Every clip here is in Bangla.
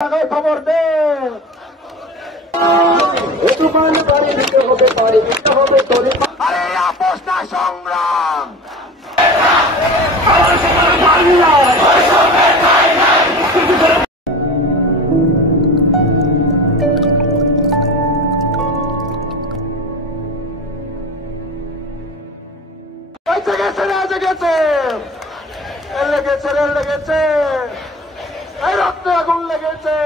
খবর দে দিতে হবে তোরে আরে আপোষ না সংগ্রাম লেগেছে এই রক্তে আগুন লেগেছে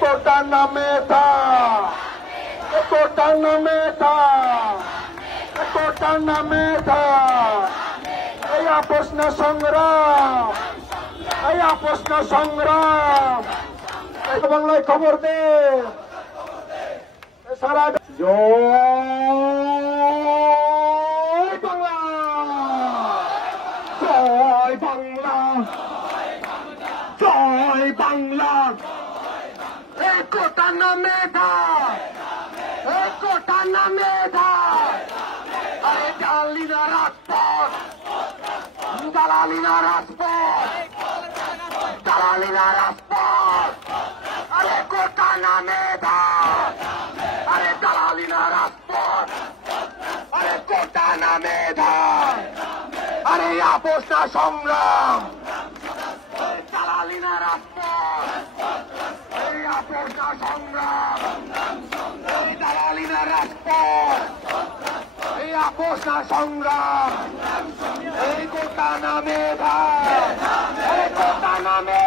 তোটার নামে তোটার নামে এই আপোষ না সংগ্রাম এই বাংলায় খবর দে সারা জয় বাংলা জয় বাংলা জয় বাংলা এই কোটা নামে আরে দালালিনা রাজপথ আরে কোটা নামে আরে দালালিনা রাজপথ আরে কোটা নামে আরে আপোষ না সংগ্রাম দালালিনা রাজপথ এই আপোষ না সংগ্রাম দালালিনা রাজপথ এই আপোষ না সংগ্রাম এই কোটা নামে এই কোটা নামে